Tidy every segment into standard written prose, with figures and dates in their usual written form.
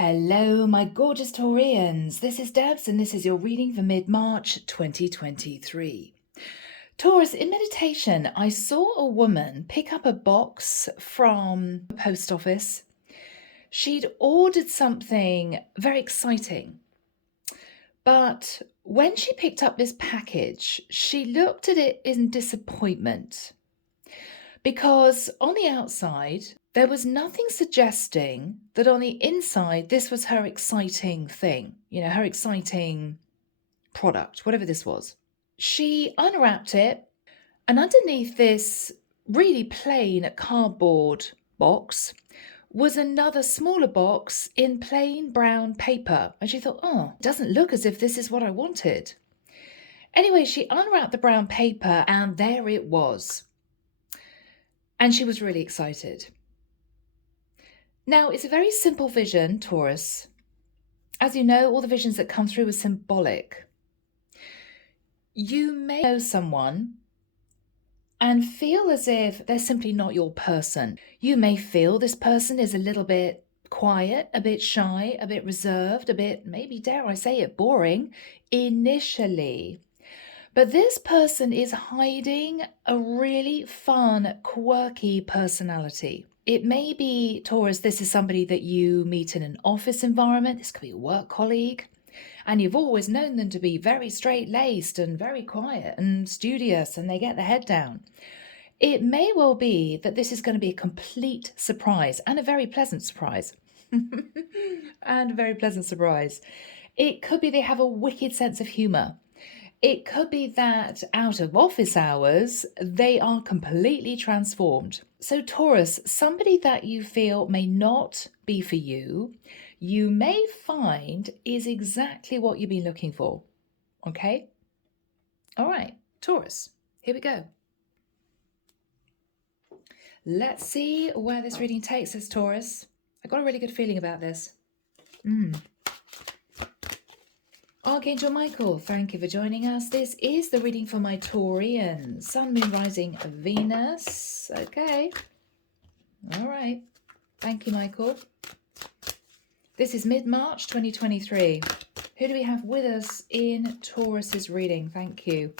Hello, my gorgeous Taurians. This is Debs, and this is your reading for mid-March 2023. Taurus, in meditation, I saw a woman pick up a box from the post office. She'd ordered something very exciting, but when she picked up this package, she looked at it in disappointment because on the outside, there was nothing suggesting that on the inside, this was her exciting thing, her exciting product, whatever this was. She unwrapped it, and underneath this really plain cardboard box was another smaller box in plain brown paper. And she thought, oh, it doesn't look as if this is what I wanted. Anyway, she unwrapped the brown paper, and there it was. And she was really excited. Now, it's a very simple vision, Taurus. As you know, all the visions that come through are symbolic. You may know someone and feel as if they're simply not your person. You may feel this person is a little bit quiet, a bit shy, a bit reserved, a bit, maybe dare I say it, boring initially. But this person is hiding a really fun, quirky personality. It may be, Taurus, this is somebody that you meet in an office environment. This could be a work colleague. And you've always known them to be very straight-laced and very quiet and studious, and they get their head down. It may well be that this is going to be a complete surprise, and a very pleasant surprise. And a very pleasant surprise. It could be they have a wicked sense of humor. It could be that out of office hours, they are completely transformed. So Taurus, somebody that you feel may not be for you, you may find is exactly what you've been looking for. Okay? All right, Taurus, here we go. Let's see where this reading takes us, Taurus. I got a really good feeling about this. Archangel Michael, thank you for joining us. This is the reading for my Taurian. Sun, Moon, Rising, Venus. Okay. All right. Thank you, Michael. This is mid-March 2023. Who do we have with us in Taurus's reading? Thank you.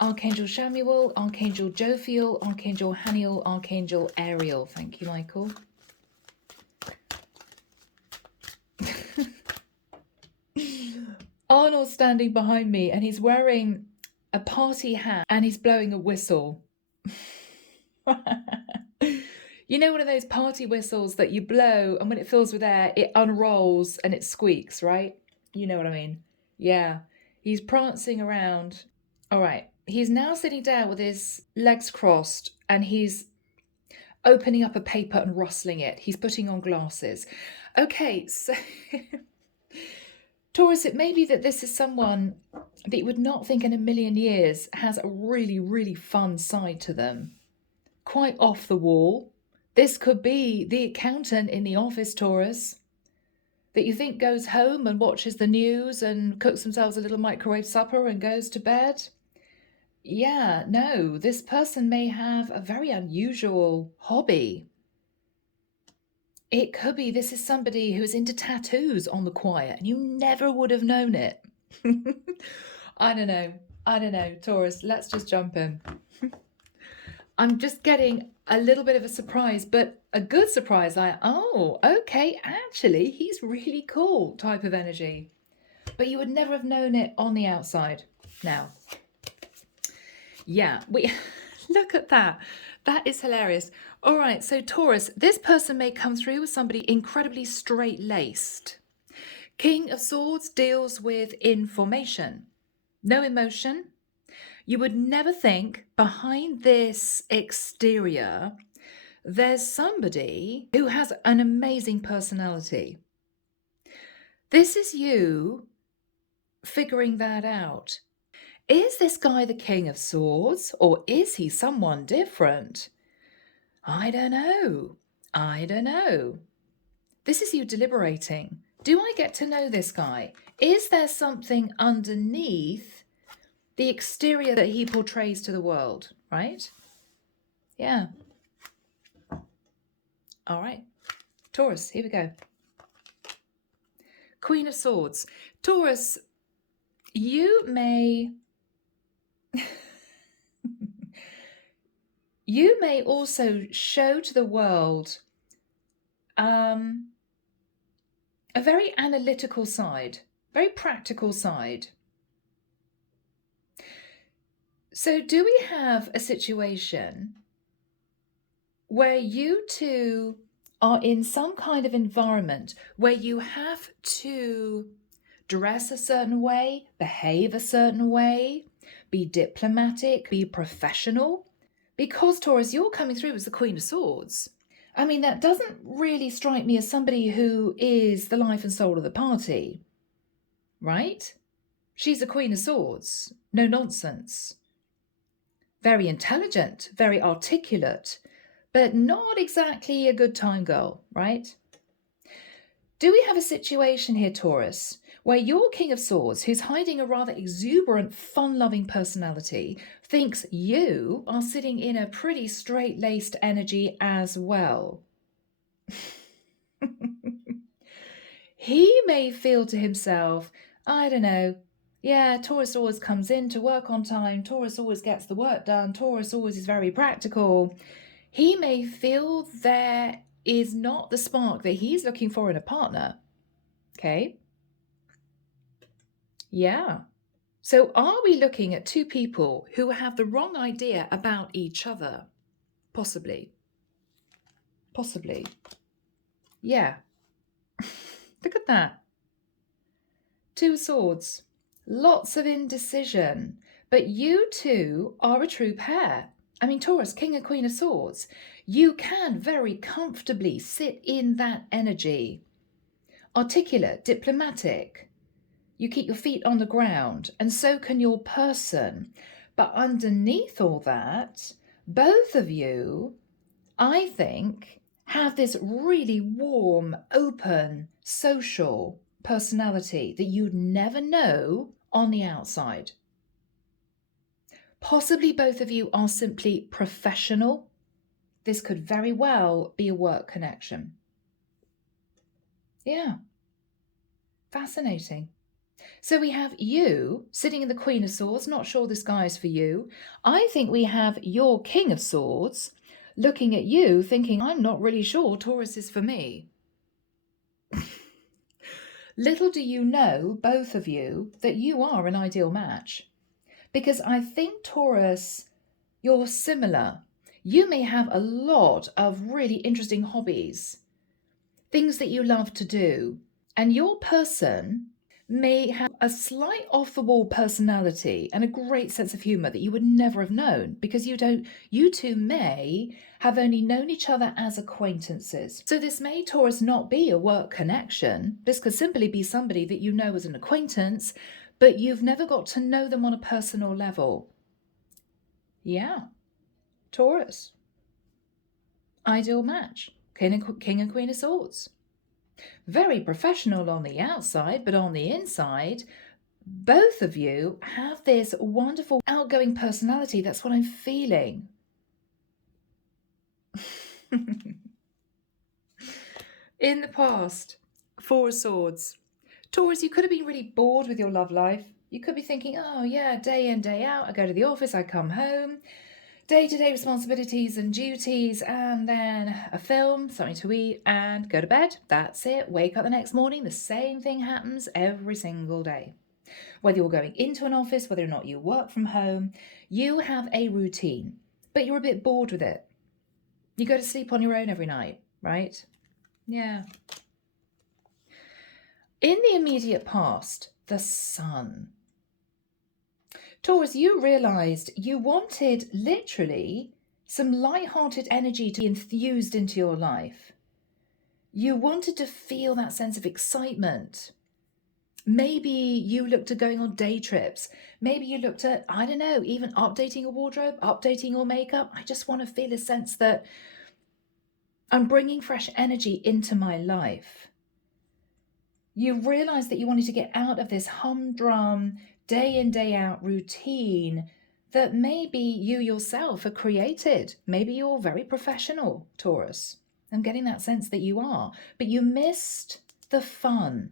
Archangel Shamuel, Archangel Jophiel, Archangel Haniel, Archangel Ariel. Thank you, Michael. Arnold's standing behind me and he's wearing a party hat and he's blowing a whistle. You know, one of those party whistles that you blow and when it fills with air, it unrolls and it squeaks, right? You know what I mean? Yeah. He's prancing around. All right. He's now sitting down with his legs crossed and he's opening up a paper and rustling it. He's putting on glasses. Okay, so Taurus, it may be that this is someone that you would not think in a million years has a really, really fun side to them. Quite off the wall. This could be the accountant in the office, Taurus, that you think goes home and watches the news and cooks themselves a little microwave supper and goes to bed. Yeah, no, this person may have a very unusual hobby. It could be this is somebody who is into tattoos on the quiet and you never would have known it. I don't know, Taurus, let's just jump in. I'm just getting a little bit of a surprise, but a good surprise. Oh, okay, actually, he's really cool type of energy. But you would never have known it on the outside. Now, yeah, look at that. That is hilarious. All right, so Taurus, this person may come through with somebody incredibly straight-laced. King of Swords deals with information, no emotion. You would never think behind this exterior, there's somebody who has an amazing personality. This is you figuring that out. Is this guy the King of Swords, or is he someone different? I don't know. This is you deliberating. Do I get to know this guy? Is there something underneath the exterior that he portrays to the world, right? Yeah. All right. Taurus, here we go. Queen of Swords. Taurus, you may you may also show to the world a very analytical side, very practical side. So do we have a situation where you two are in some kind of environment where you have to dress a certain way, behave a certain way, be diplomatic, be professional? Because, Taurus, you're coming through as the Queen of Swords. I mean, that doesn't really strike me as somebody who is the life and soul of the party, right? She's a Queen of Swords, no nonsense. Very intelligent, very articulate, but not exactly a good time girl, right? Do we have a situation here, Taurus, where your King of Swords, who's hiding a rather exuberant, fun-loving personality, thinks you are sitting in a pretty straight-laced energy as well? He may feel to himself, I don't know, yeah, Taurus always comes in to work on time, Taurus always gets the work done, Taurus always is very practical. He may feel there is not the spark that he's looking for in a partner. Okay? Yeah. So are we looking at two people who have the wrong idea about each other? Possibly. Possibly. Yeah. Look at that. Two of Swords. Lots of indecision. But you two are a true pair. I mean, Taurus, King and Queen of Swords, you can very comfortably sit in that energy. Articulate, diplomatic. You keep your feet on the ground, and so can your person. But underneath all that, both of you, I think, have this really warm, open, social personality that you'd never know on the outside. Possibly both of you are simply professional. This could very well be a work connection. Yeah. Fascinating. So we have you sitting in the Queen of Swords, not sure this guy is for you. I think we have your King of Swords looking at you thinking, I'm not really sure Taurus is for me. Little do you know, both of you, that you are an ideal match. Because I think, Taurus, you're similar. You may have a lot of really interesting hobbies, things that you love to do, and your person may have a slight off-the-wall personality and a great sense of humor that you would never have known, because you two may have only known each other as acquaintances. So this may, Taurus, not be a work connection. This could simply be somebody that you know as an acquaintance, but you've never got to know them on a personal level. Yeah, Taurus. Ideal match. King and Queen of Swords. Very professional on the outside, but on the inside, both of you have this wonderful outgoing personality. That's what I'm feeling. In the past, Four of Swords. Taurus, you could have been really bored with your love life. You could be thinking, oh yeah, day in, day out, I go to the office, I come home, day-to-day responsibilities and duties, and then a film, something to eat, and go to bed. That's it. Wake up the next morning, the same thing happens every single day. Whether you're going into an office, whether or not you work from home, you have a routine, but you're a bit bored with it. You go to sleep on your own every night, right? Yeah. In the immediate past, the Sun. Taurus, you realised you wanted literally some light-hearted energy to be infused into your life. You wanted to feel that sense of excitement. Maybe you looked at going on day trips. Maybe you looked at, I don't know, even updating your wardrobe, updating your makeup. I just want to feel a sense that I'm bringing fresh energy into my life. You realised that you wanted to get out of this humdrum, day in, day out routine that maybe you yourself have created. Maybe you're very professional, Taurus. I'm getting that sense that you are. But you missed the fun.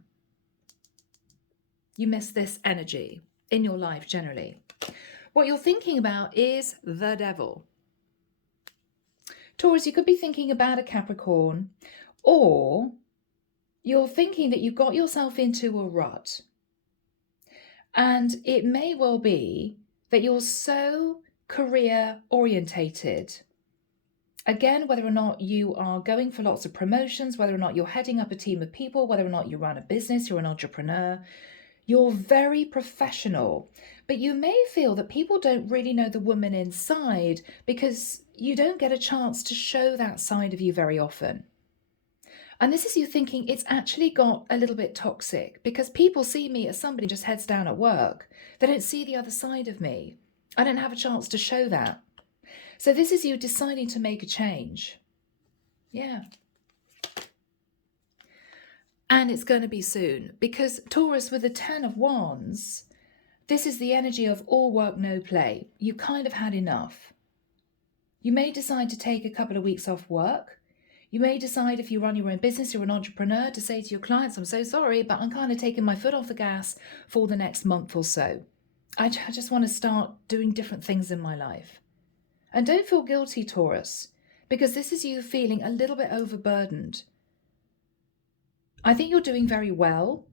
You missed this energy in your life generally. What you're thinking about is the devil. Taurus, you could be thinking about a Capricorn, or you're thinking that you got yourself into a rut. And it may well be that you're so career orientated. Again, whether or not you are going for lots of promotions, whether or not you're heading up a team of people, whether or not you run a business, you're an entrepreneur, you're very professional. But you may feel that people don't really know the woman inside because you don't get a chance to show that side of you very often. And this is you thinking it's actually got a little bit toxic because people see me as somebody who just heads down at work. They don't see the other side of me. I don't have a chance to show that. So this is you deciding to make a change. Yeah. And it's going to be soon because Taurus with the 10 of Wands, this is the energy of all work, no play. You kind of had enough. You may decide to take a couple of weeks off work. You may decide if you run your own business, you're an entrepreneur, to say to your clients, I'm so sorry, but I'm kind of taking my foot off the gas for the next month or so. I just want to start doing different things in my life. And don't feel guilty, Taurus, because this is you feeling a little bit overburdened. I think you're doing very well,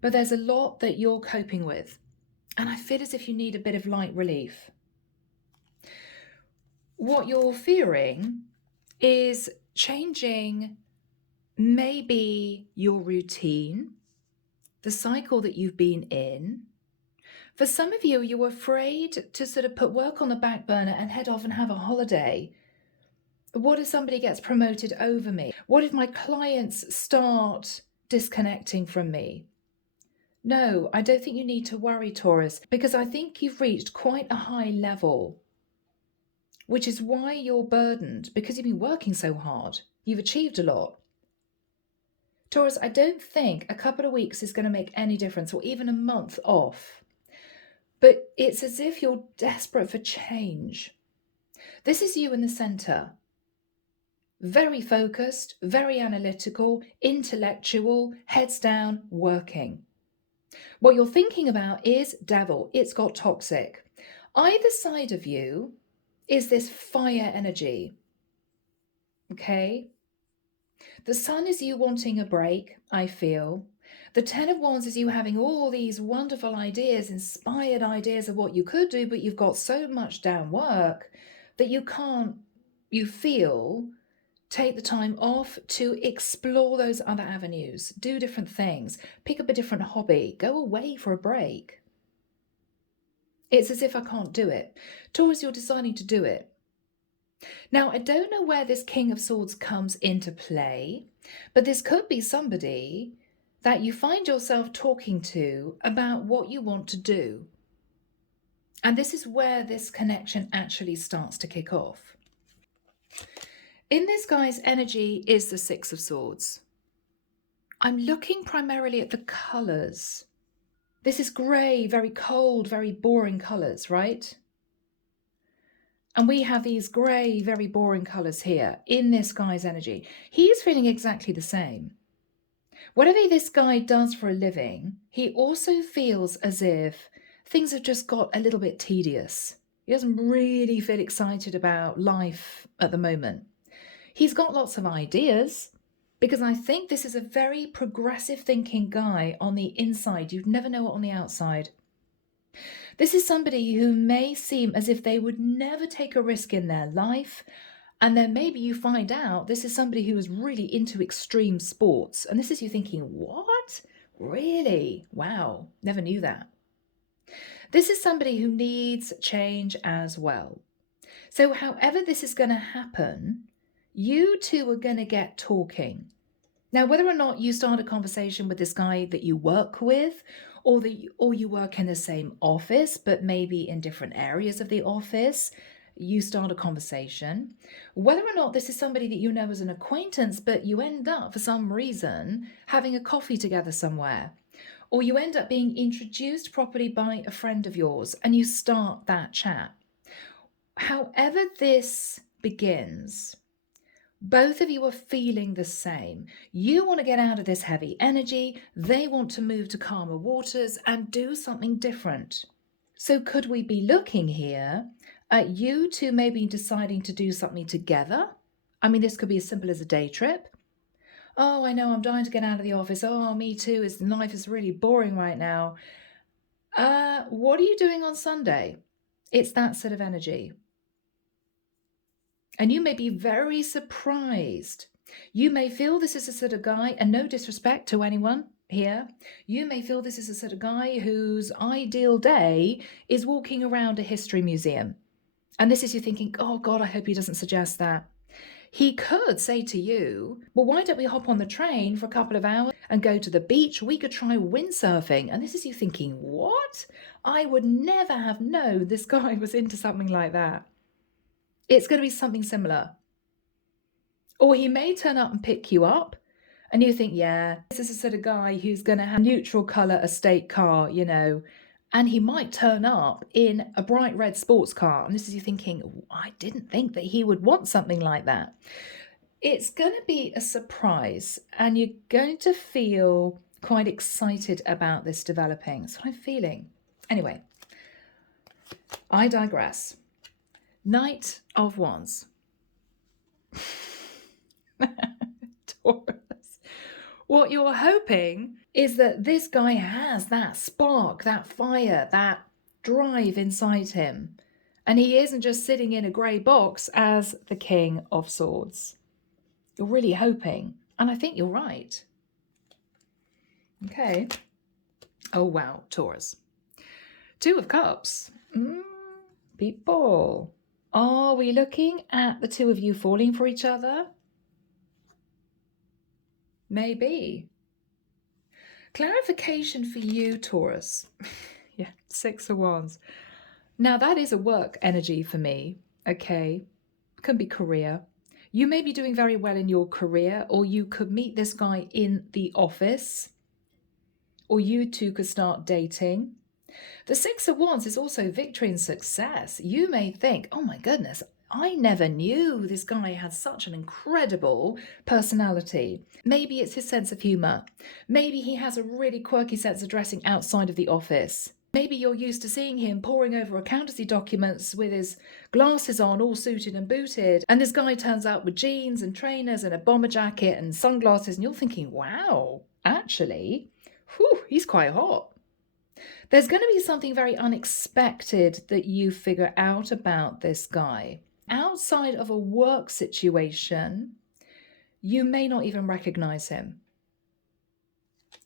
but there's a lot that you're coping with. And I feel as if you need a bit of light relief. What you're fearing is changing maybe your routine, the cycle that you've been in. For some of you, you're afraid to sort of put work on the back burner and head off and have a holiday. What if somebody gets promoted over me? What if my clients start disconnecting from me? No, I don't think you need to worry, Taurus, because I think you've reached quite a high level, which is why you're burdened, because you've been working so hard. You've achieved a lot. Taurus, I don't think a couple of weeks is going to make any difference, or even a month off. But it's as if you're desperate for change. This is you in the center. Very focused, very analytical, intellectual, heads down, working. What you're thinking about is devil. It's got toxic. Either side of you is this fire energy. Okay? The sun is you wanting a break, I feel. The 10 of Wands is you having all these wonderful ideas, inspired ideas of what you could do, but you've got so much down work that you can't, you feel, take the time off to explore those other avenues, do different things, pick up a different hobby, go away for a break. It's as if I can't do it. Taurus, you're deciding to do it. Now, I don't know where this King of Swords comes into play, but this could be somebody that you find yourself talking to about what you want to do. And this is where this connection actually starts to kick off. In this guy's energy is the Six of Swords. I'm looking primarily at the colours. This is grey, very cold, very boring colours, right? And we have these grey, very boring colours here in this guy's energy. He is feeling exactly the same. Whatever this guy does for a living, he also feels as if things have just got a little bit tedious. He doesn't really feel excited about life at the moment. He's got lots of ideas, because I think this is a very progressive thinking guy on the inside. You'd never know it on the outside. This is somebody who may seem as if they would never take a risk in their life. And then maybe you find out this is somebody who is really into extreme sports. And this is you thinking, what? Really? Wow, never knew that. This is somebody who needs change as well. So however this is going to happen, you two are going to get talking. Now, whether or not you start a conversation with this guy that you work with, or you work in the same office, but maybe in different areas of the office, you start a conversation. Whether or not this is somebody that you know as an acquaintance, but you end up for some reason having a coffee together somewhere, or you end up being introduced properly by a friend of yours and you start that chat. However this begins, Both of you are feeling the same. You want to get out of this heavy energy. They want to move to calmer waters and do something different. So could we be looking here at you two maybe deciding to do something together? I mean, this could be as simple as a day trip. Oh, I know, I'm dying to get out of the office. Oh, me too. Life is really boring right now. What are you doing on Sunday? It's that sort of energy. And you may be very surprised. You may feel this is a sort of guy, and no disrespect to anyone here, you may feel this is a sort of guy whose ideal day is walking around a history museum. And this is you thinking, oh God, I hope he doesn't suggest that. He could say to you, well, why don't we hop on the train for a couple of hours and go to the beach? We could try windsurfing. And this is you thinking, what? I would never have known this guy was into something like that. It's going to be something similar. Or he may turn up and pick you up and you think, yeah, this is the sort of guy who's going to have a neutral colour estate car, you know, and he might turn up in a bright red sports car. And this is you thinking, I didn't think that he would want something like that. It's going to be a surprise and you're going to feel quite excited about this developing. That's what I'm feeling. Anyway, I digress. Knight of Wands. Taurus. What you're hoping is that this guy has that spark, that fire, that drive inside him. And he isn't just sitting in a grey box as the King of Swords. You're really hoping. And I think you're right. Okay. Oh, wow, Taurus. Two of Cups. People. Are we looking at the two of you falling for each other? Maybe. Clarification for you, Taurus. Yeah, 6 of Wands. Now, that is a work energy for me, okay? Can be career. You may be doing very well in your career, or you could meet this guy in the office, or you two could start dating. The 6 of Wands is also victory and success. You may think, oh my goodness, I never knew this guy had such an incredible personality. Maybe it's his sense of humour. Maybe he has a really quirky sense of dressing outside of the office. Maybe you're used to seeing him poring over accountancy documents with his glasses on, all suited and booted. And this guy turns up with jeans and trainers and a bomber jacket and sunglasses. And you're thinking, wow, actually, he's quite hot. There's going to be something very unexpected that you figure out about this guy. Outside of a work situation, you may not even recognize him.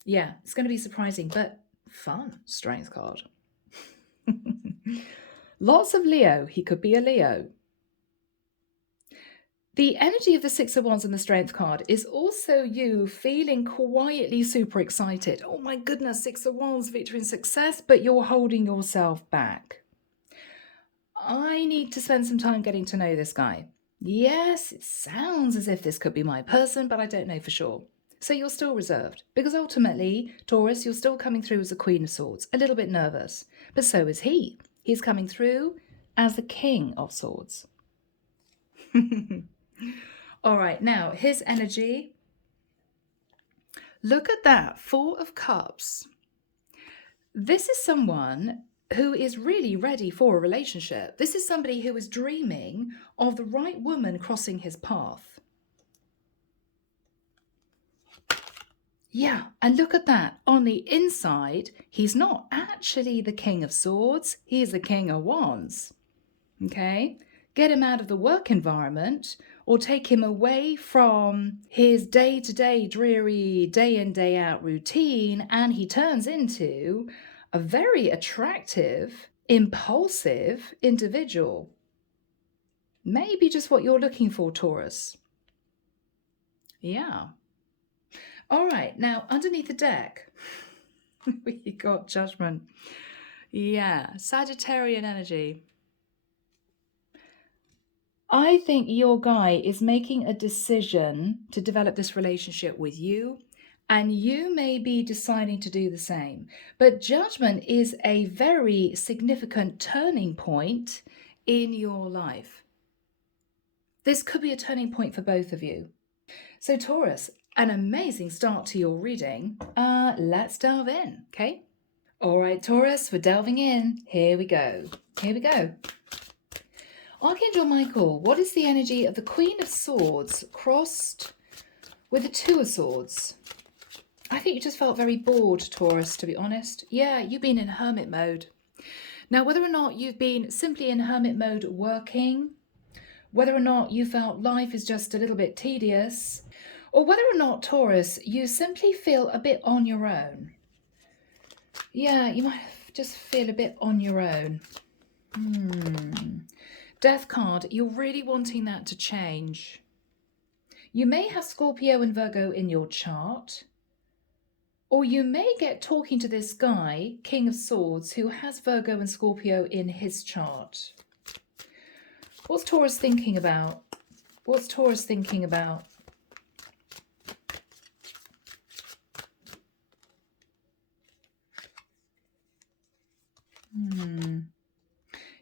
Yeah, it's going to be surprising, but fun. Strength card. Lots of Leo. He could be a Leo. The energy of the 6 of Wands and the Strength card is also you feeling quietly super excited. Oh my goodness, 6 of Wands, victory and success, but you're holding yourself back. I need to spend some time getting to know this guy. Yes, it sounds as if this could be my person, but I don't know for sure. So you're still reserved, because ultimately, Taurus, you're still coming through as the Queen of Swords, a little bit nervous, but so is he. He's coming through as the King of Swords. All right, now his energy. Look at that, 4 of Cups. This is someone who is really ready for a relationship. This is somebody who is dreaming of the right woman crossing his path. Yeah, and look at that. On the inside, he's not actually the King of Swords. He's the King of Wands. Okay? Get him out of the work environment or take him away from his day-to-day dreary, day-in, day-out routine, and he turns into a very attractive, impulsive individual. Maybe just what you're looking for, Taurus. Yeah. All right, now underneath the deck, we got Judgment. Yeah, Sagittarian energy. I think your guy is making a decision to develop this relationship with you, and you may be deciding to do the same. But Judgment is a very significant turning point in your life. This could be a turning point for both of you. So Taurus, an amazing start to your reading. Let's delve in, okay? All right, Taurus, we're delving in. Here we go. Here we go. Archangel Michael, what is the energy of the Queen of Swords crossed with the Two of Swords? I think you just felt very bored, Taurus, to be honest. Yeah, you've been in hermit mode. Now, whether or not you've been simply in hermit mode working, whether or not you felt life is just a little bit tedious, or whether or not, Taurus, you simply feel a bit on your own. Yeah, you might just feel a bit on your own. Death card, you're really wanting that to change. You may have Scorpio and Virgo in your chart, or you may get talking to this guy, King of Swords, who has Virgo and Scorpio in his chart. What's Taurus thinking about? What's Taurus thinking about?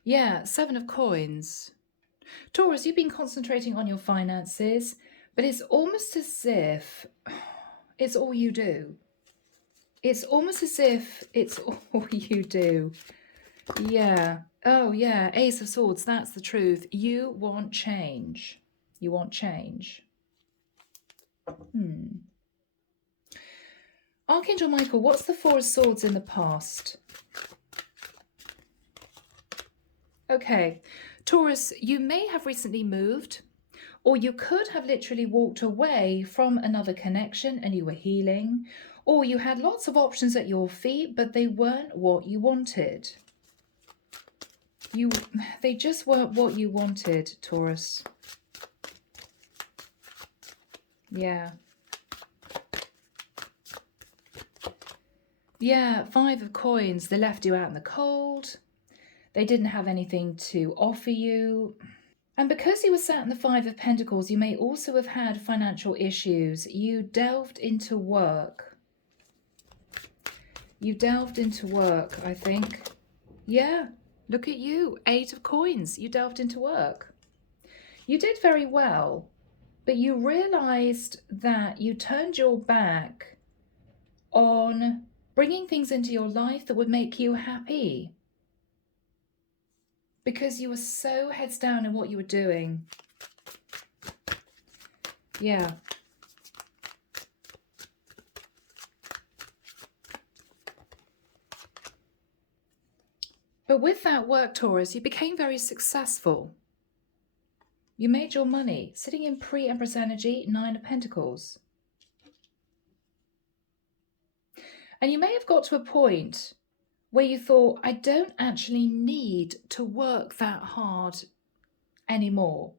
Yeah, 7 of Coins. Taurus, you've been concentrating on your finances, but it's almost as if it's all you do. It's almost as if it's all you do. Yeah. Oh, yeah. Ace of Swords. That's the truth. You want change. You want change. Archangel Michael, what's the Four of Swords in the past? Okay. Taurus, you may have recently moved, or you could have literally walked away from another connection and you were healing, or you had lots of options at your feet, but they weren't what you wanted. They just weren't what you wanted, Taurus. Yeah. Yeah, 5 of Coins. They left you out in the cold. They didn't have anything to offer you. And because you were sat in the 5 of Pentacles, you may also have had financial issues. You delved into work. You delved into work, I think. Yeah, look at you. 8 of Coins. You delved into work. You did very well, but you realized that you turned your back on bringing things into your life that would make you happy, because you were so heads down in what you were doing. Yeah. But with that work, Taurus, you became very successful. You made your money. Sitting in pre-Empress energy, 9 of Pentacles. And you may have got to a point where you thought, I don't actually need to work that hard anymore.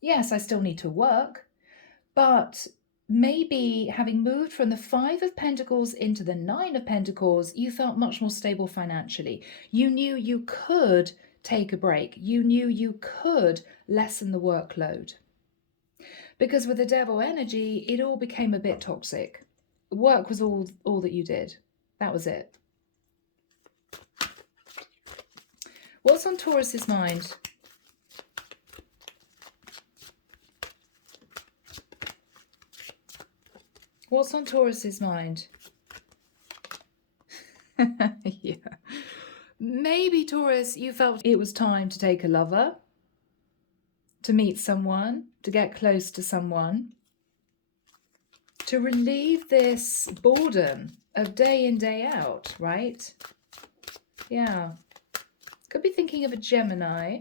Yes, I still need to work, but maybe having moved from the 5 of Pentacles into the 9 of Pentacles, you felt much more stable financially. You knew you could take a break. You knew you could lessen the workload. Because with the Devil energy, it all became a bit toxic. Work was all that you did. That was it. What's on Taurus's mind? What's on Taurus's mind? Yeah. Maybe, Taurus, you felt it was time to take a lover, to meet someone, to get close to someone, to relieve this boredom of day in, day out, right? Yeah. Could be thinking of a Gemini.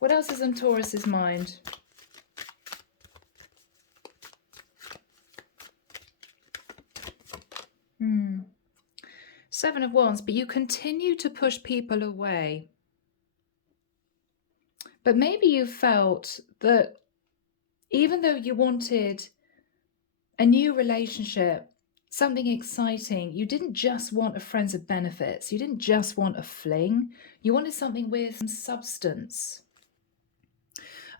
What else is on Taurus's mind? Seven of Wands, but you continue to push people away. But maybe you felt that even though you wanted a new relationship, something exciting, you didn't just want a friends of benefits. You didn't just want a fling. You wanted something with some substance.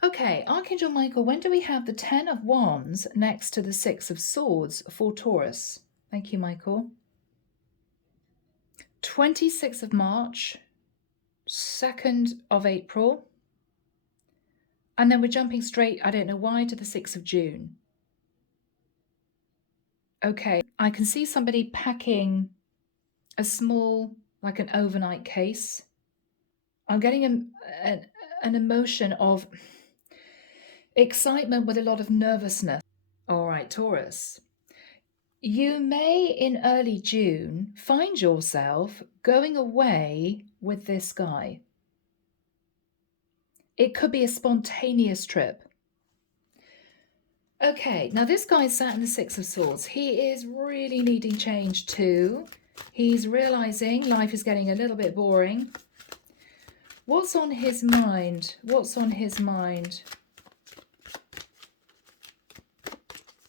Okay, Archangel Michael, when do we have the 10 of Wands next to the 6 of Swords for Taurus? Thank you, Michael. 26th of March, 2nd of April, and then we're jumping straight, I don't know why, to the 6th of June. Okay, I can see somebody packing a small, like an overnight case. I'm getting an emotion of excitement with a lot of nervousness. All right, Taurus. You may, in early June, find yourself going away with this guy. It could be a spontaneous trip. Okay, now this guy sat in the Six of Swords. He is really needing change too. He's realizing life is getting a little bit boring. What's on his mind? What's on his mind?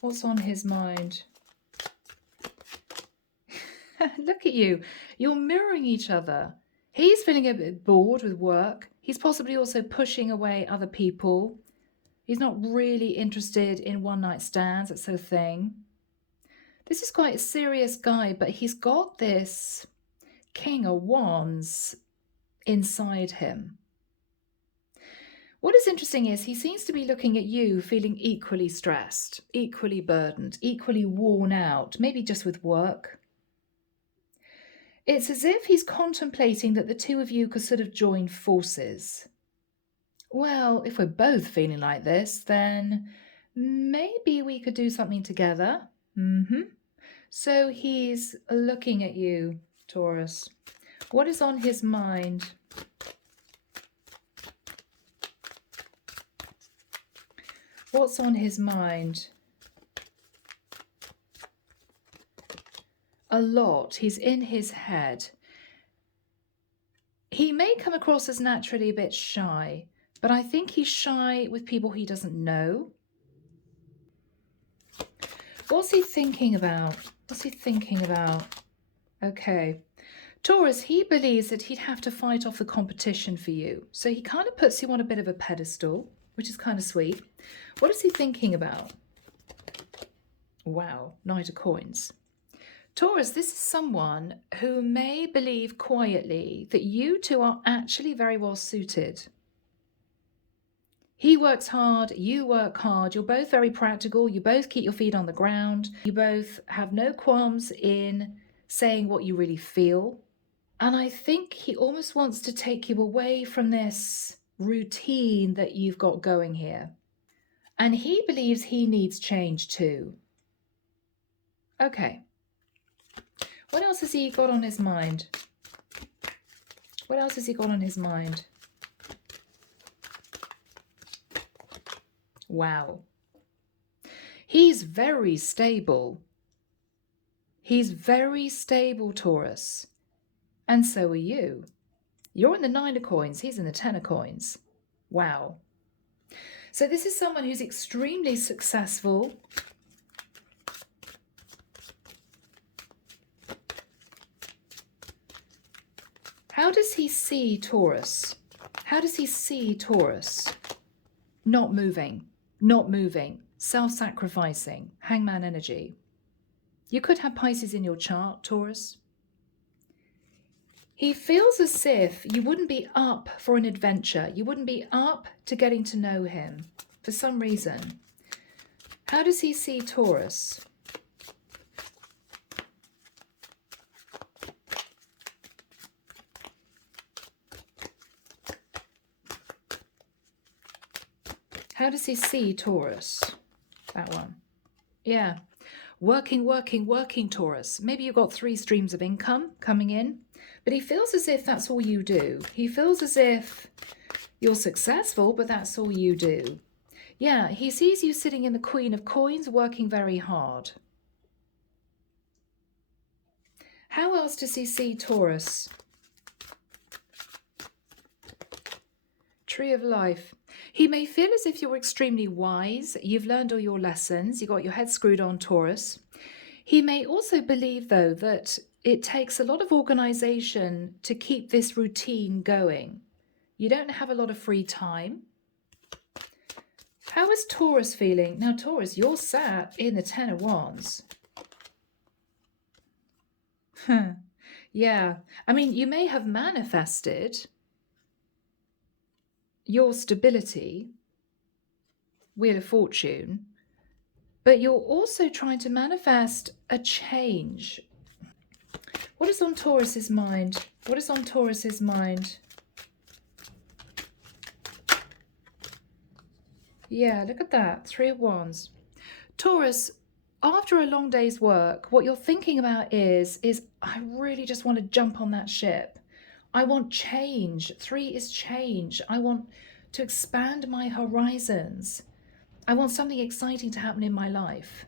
What's on his mind? Look at you. You're mirroring each other. He's feeling a bit bored with work. He's possibly also pushing away other people. He's not really interested in one-night stands, that sort of thing. This is quite a serious guy, but he's got this King of Wands inside him. What is interesting is he seems to be looking at you feeling equally stressed, equally burdened, equally worn out, maybe just with work. It's as if he's contemplating that the two of you could sort of join forces. Well, if we're both feeling like this, then maybe we could do something together. So he's looking at you, Taurus. What is on his mind? What's on his mind? A lot. He's in his head. He may come across as naturally a bit shy, but I think he's shy with people he doesn't know. What's he thinking about? What's he thinking about? Okay. Taurus, he believes that he'd have to fight off the competition for you. So he kind of puts you on a bit of a pedestal, which is kind of sweet. What is he thinking about? Wow, Knight of Coins. Taurus, this is someone who may believe quietly that you two are actually very well suited. He works hard, you work hard, you're both very practical, you both keep your feet on the ground, you both have no qualms in saying what you really feel. And I think he almost wants to take you away from this routine that you've got going here. And he believes he needs change too. Okay. What else has he got on his mind? What else has he got on his mind? Wow. He's very stable. He's very stable, Taurus. And so are you. You're in the 9 of coins. He's in the 10 of coins. Wow. So this is someone who's extremely successful. How does he see Taurus? How does he see Taurus? Not moving, self-sacrificing, hangman energy. You could have Pisces in your chart, Taurus. He feels as if you wouldn't be up for an adventure. You wouldn't be up to getting to know him for some reason. How does he see Taurus? How does he see Taurus? That one. Yeah. Working, Taurus. Maybe you've got 3 streams of income coming in, but he feels as if that's all you do. He feels as if you're successful, but that's all you do. Yeah, he sees you sitting in the Queen of Coins, working very hard. How else does he see Taurus? Tree of Life. He may feel as if you're extremely wise, you've learned all your lessons, you got your head screwed on, Taurus. He may also believe, though, that it takes a lot of organization to keep this routine going. You don't have a lot of free time. How is Taurus feeling? Now, Taurus, you're sat in the 10 of Wands. Yeah. I mean, you may have manifested your stability, Wheel of Fortune, but you're also trying to manifest a change. What is on Taurus's mind? What is on Taurus's mind? Yeah, look at that. 3 of Wands. Taurus, after a long day's work, what you're thinking about is I really just want to jump on that ship. I want change. 3 is change. I want to expand my horizons. I want something exciting to happen in my life.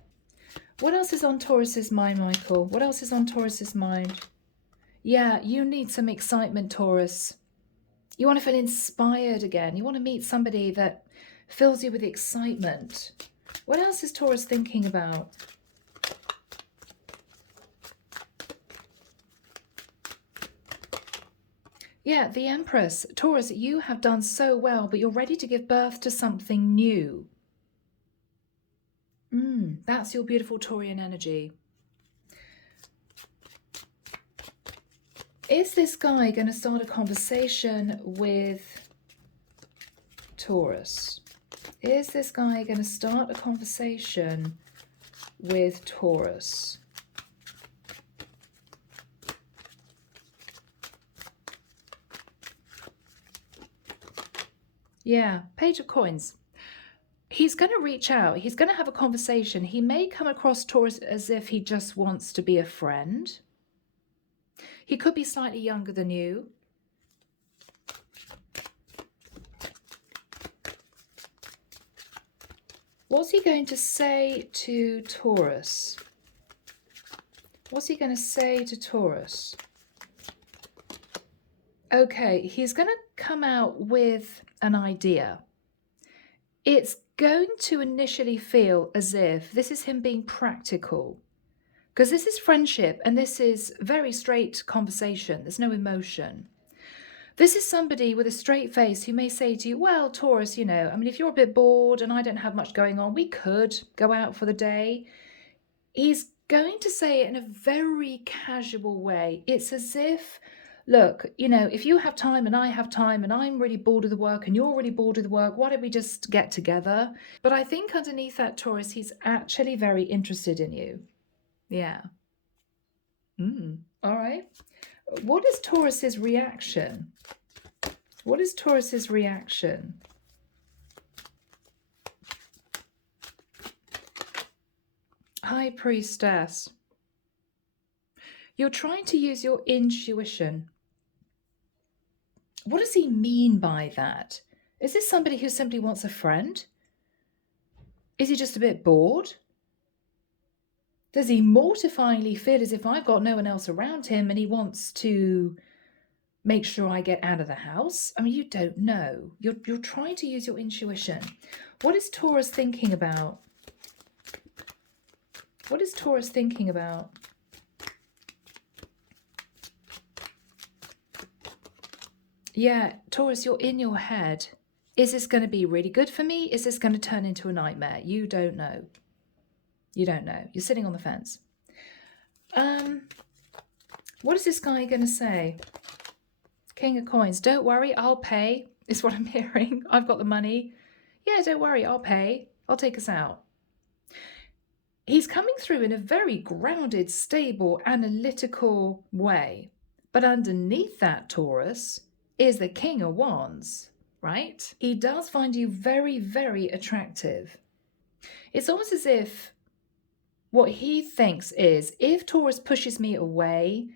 What else is on Taurus's mind, Michael? What else is on Taurus's mind? Yeah, you need some excitement, Taurus. You want to feel inspired again. You want to meet somebody that fills you with excitement. What else is Taurus thinking about? Yeah, the Empress. Taurus, you have done so well, but you're ready to give birth to something new. That's your beautiful Taurian energy. Is this guy going to start a conversation with Taurus? Is this guy going to start a conversation with Taurus? Yeah, Page of Coins. He's going to reach out. He's going to have a conversation. He may come across Taurus as if he just wants to be a friend. He could be slightly younger than you. What's he going to say to Taurus? What's he going to say to Taurus? Okay, he's going to come out with an idea. It's going to initially feel as if this is him being practical, because this is friendship and this is very straight conversation. There's no emotion. This is somebody with a straight face who may say to you, well, Taurus, you know, I mean, if you're a bit bored and I don't have much going on, we could go out for the day. He's going to say it in a very casual way. It's as if, look, you know, if you have time and I have time and I'm really bored of the work and you're really bored of the work, why don't we just get together? But I think underneath that, Taurus, he's actually very interested in you. Yeah. All right. What is Taurus's reaction? What is Taurus's reaction? High Priestess. You're trying to use your intuition. What does he mean by that? Is this somebody who simply wants a friend? Is he just a bit bored? Does he mortifyingly feel as if I've got no one else around him and he wants to make sure I get out of the house? I mean, you don't know. You're trying to use your intuition. What is Taurus thinking about? What is Taurus thinking about? Yeah, Taurus, you're in your head. Is this going to be really good for me? Is this going to turn into a nightmare? You don't know. You don't know. You're sitting on the fence. What is this guy going to say? King of Coins. Don't worry, I'll pay, is what I'm hearing. I've got the money. Yeah, don't worry, I'll pay. I'll take us out. He's coming through in a very grounded, stable, analytical way. But underneath that, Taurus, is the King of Wands, right? He does find you very, very attractive. It's almost as if what he thinks is, if Taurus pushes me away,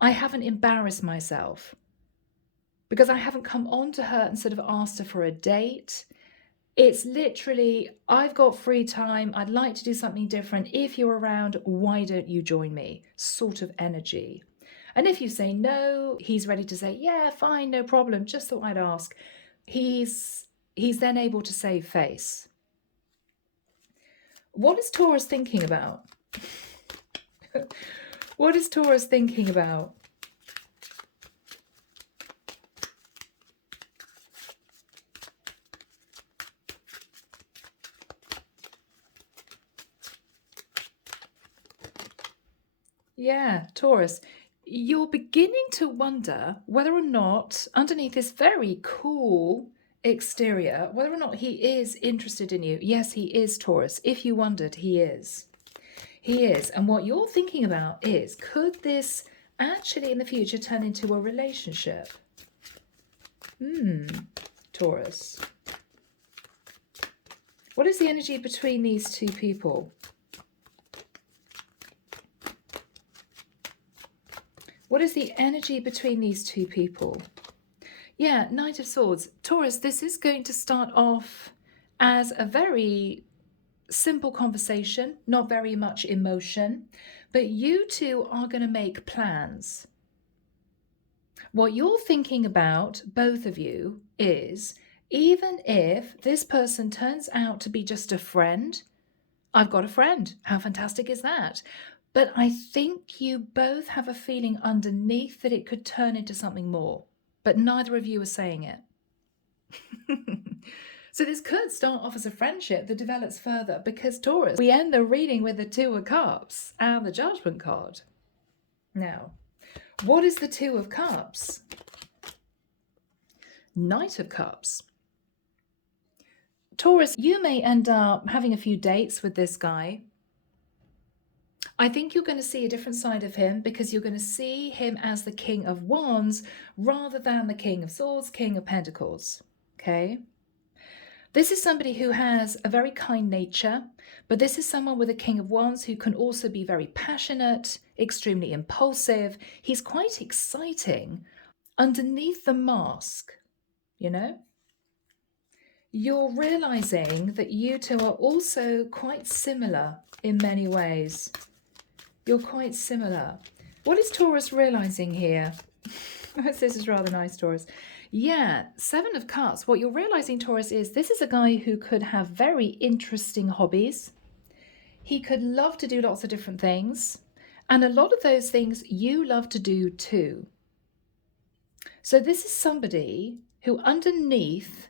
I haven't embarrassed myself because I haven't come on to her and sort of asked her for a date. It's literally, I've got free time. I'd like to do something different. If you're around, why don't you join me? Sort of energy. And if you say no, he's ready to say, yeah, fine, no problem. Just thought I'd ask. He's then able to save face. What is Taurus thinking about? What is Taurus thinking about? Yeah, Taurus. You're beginning to wonder whether or not, underneath this very cool exterior, whether or not he is interested in you. Yes, he is, Taurus. If you wondered, he is. He is. And what you're thinking about is, could this actually in the future turn into a relationship? Taurus. What is the energy between these two people? What is the energy between these two people? Yeah, Knight of Swords. Taurus, this is going to start off as a very simple conversation, not very much emotion, but you two are going to make plans. What you're thinking about, both of you, is even if this person turns out to be just a friend, I've got a friend. How fantastic is that? But I think you both have a feeling underneath that it could turn into something more, but neither of you are saying it. So this could start off as a friendship that develops further because Taurus, we end the reading with the Two of Cups and the Judgment card. Now, what is the Two of Cups? Knight of Cups. Taurus, you may end up having a few dates with this guy. I think you're going to see a different side of him because you're going to see him as the King of Wands rather than the King of Swords, King of Pentacles. Okay? This is somebody who has a very kind nature, but this is someone with a King of Wands who can also be very passionate, extremely impulsive. He's quite exciting. Underneath the mask, you know, you're realizing that you two are also quite similar in many ways. You're quite similar. What is Taurus realizing here? This is rather nice, Taurus. Yeah, Seven of Cups. What you're realizing, Taurus, is this is a guy who could have very interesting hobbies. He could love to do lots of different things. And a lot of those things you love to do too. So this is somebody who underneath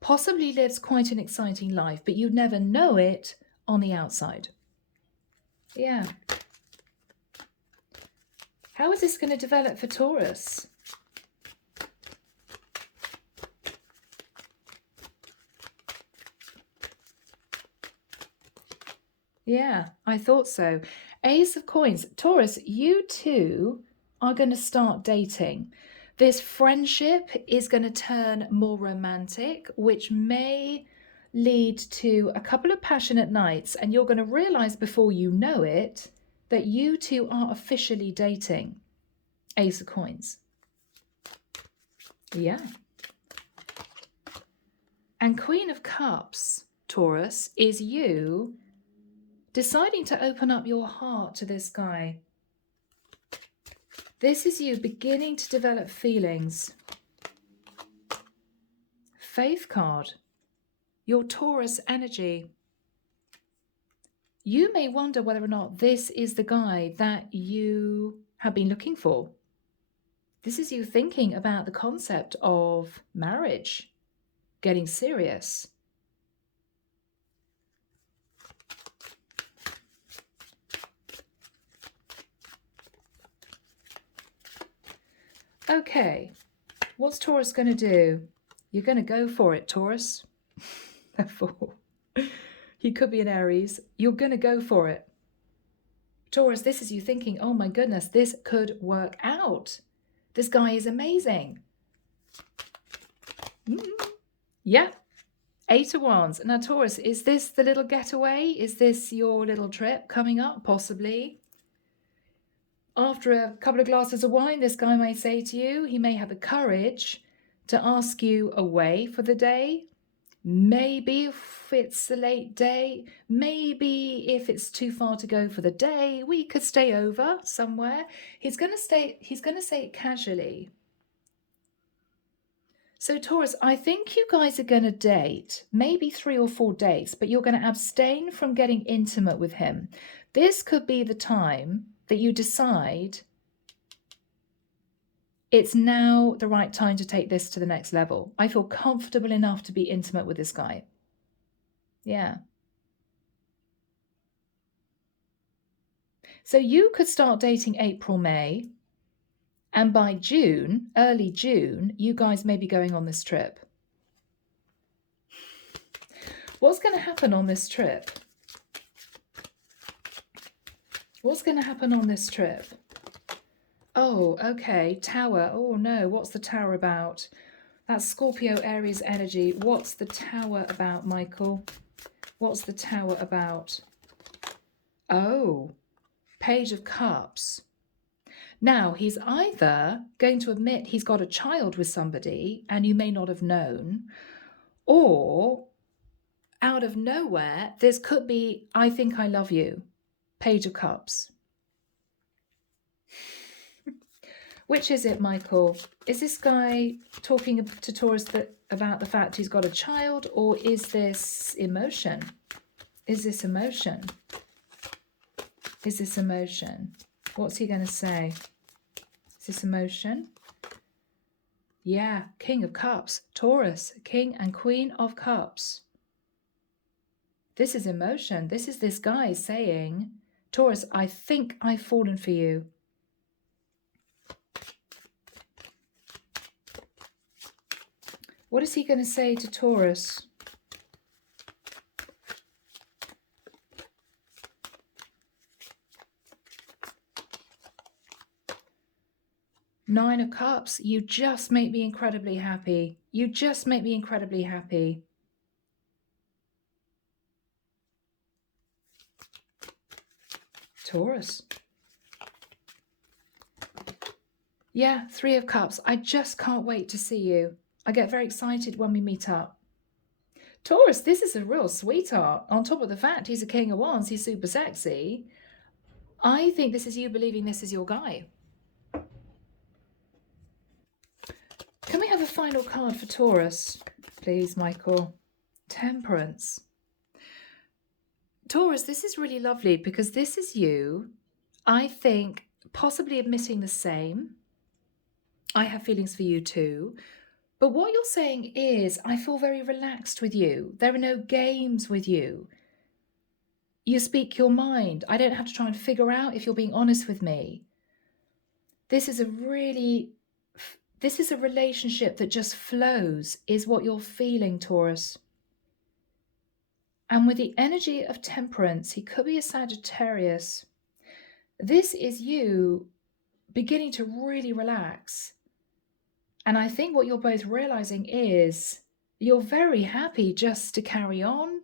possibly lives quite an exciting life, but you never know it on the outside. Yeah. How is this going to develop for Taurus? Yeah, I thought so. Ace of Coins. Taurus, you two are going to start dating. This friendship is going to turn more romantic, which may lead to a couple of passionate nights, and you're going to realize before you know it that you two are officially dating. Ace of Coins. Yeah. And Queen of Cups, Taurus, is you deciding to open up your heart to this guy. This is you beginning to develop feelings. Faith card, your Taurus energy. You may wonder whether or not this is the guy that you have been looking for. This is you thinking about the concept of marriage, getting serious. Okay, what's Taurus going to do? You're going to go for it, Taurus. Therefore, he could be an Aries. You're going to go for it. Taurus, this is you thinking, oh my goodness, this could work out. This guy is amazing. Yeah. Eight of Wands. Now, Taurus, is this the little getaway? Is this your little trip coming up? Possibly. After a couple of glasses of wine, this guy may say to you, he may have the courage to ask you away for the day. Maybe if it's a late day, maybe if it's too far to go for the day, we could stay over somewhere. He's going to say it casually. So Taurus, I think you guys are going to date, maybe 3 or 4 dates, but you're going to abstain from getting intimate with him. This could be the time that you decide it's now the right time to take this to the next level. I feel comfortable enough to be intimate with this guy. Yeah. So you could start dating April, May. And by June, early June, you guys may be going on this trip. What's going to happen on this trip? What's going to happen on this trip? Oh, okay. Tower. Oh, no. What's the tower about? That's Scorpio, Aries energy. What's the tower about, Michael? What's the tower about? Oh, Page of Cups. Now, he's either going to admit he's got a child with somebody and you may not have known, or out of nowhere, this could be, I think I love you. Page of Cups. Which is it, Michael? Is this guy talking to Taurus about the fact he's got a child, or is this emotion? Is this emotion? Is this emotion? What's he going to say? Is this emotion? Yeah, King of Cups. Taurus, King and Queen of Cups. This is emotion. This is this guy saying, Taurus, I think I've fallen for you. What is he going to say to Taurus? Nine of Cups. You just make me incredibly happy. You just make me incredibly happy. Taurus. Yeah, Three of Cups. I just can't wait to see you. I get very excited when we meet up. Taurus, this is a real sweetheart. On top of the fact he's a King of Wands, he's super sexy. I think this is you believing this is your guy. Can we have a final card for Taurus, please, Michael? Temperance. Taurus, this is really lovely because this is you, I think, possibly admitting the same. I have feelings for you too. But what you're saying is, I feel very relaxed with you. There are no games with you. You speak your mind. I don't have to try and figure out if you're being honest with me. This is a relationship that just flows, is what you're feeling, Taurus. And with the energy of temperance, he could be a Sagittarius. This is you beginning to really relax. And I think what you're both realizing is you're very happy just to carry on,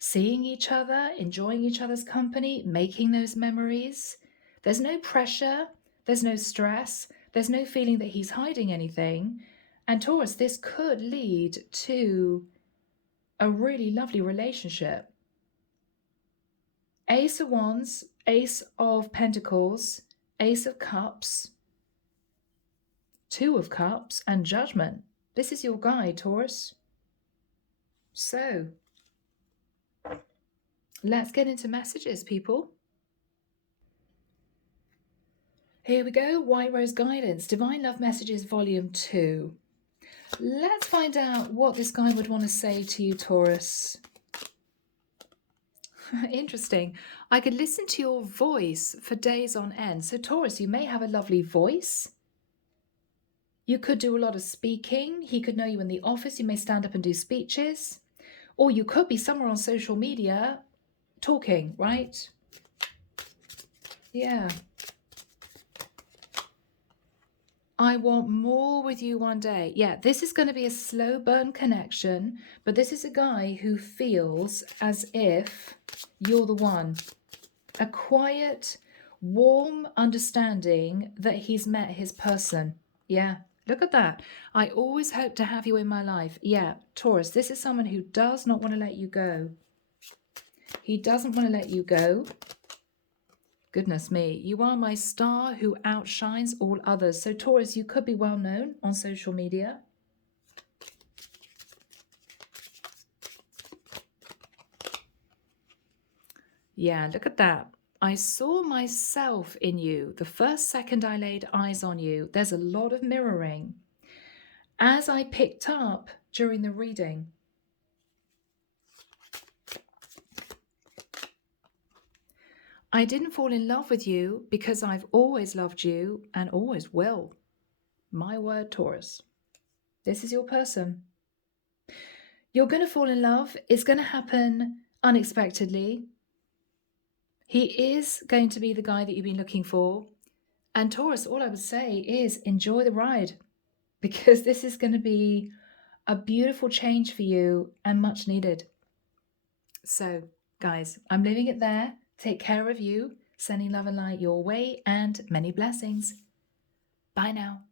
seeing each other, enjoying each other's company, making those memories. There's no pressure, there's no stress, there's no feeling that he's hiding anything. And Taurus, this could lead to a really lovely relationship. Ace of Wands, Ace of Pentacles, Ace of Cups, Two of Cups, and Judgment. This is your guy, Taurus. So, let's get into messages, people. Here we go, White Rose Guidance, Divine Love Messages, Volume 2. Let's find out what this guy would want to say to you, Taurus. Interesting. I could listen to your voice for days on end. So, Taurus, you may have a lovely voice. You could do a lot of speaking. He could know you in the office. You may stand up and do speeches. Or you could be somewhere on social media talking, right? Yeah. I want more with you one day. Yeah, this is going to be a slow burn connection, but this is a guy who feels as if you're the one. A quiet, warm understanding that he's met his person. Yeah. Look at that. I always hope to have you in my life. Yeah, Taurus, this is someone who does not want to let you go. He doesn't want to let you go. Goodness me, you are my star who outshines all others. So Taurus, you could be well known on social media. Yeah, look at that. I saw myself in you the first second I laid eyes on you. There's a lot of mirroring. As I picked up during the reading, I didn't fall in love with you because I've always loved you and always will. My word, Taurus. This is your person. You're going to fall in love. It's going to happen unexpectedly. He is going to be the guy that you've been looking for. And Taurus, all I would say is enjoy the ride, because this is going to be a beautiful change for you and much needed. So, guys, I'm leaving it there. Take care of you, sending love and light your way, and many blessings. Bye now.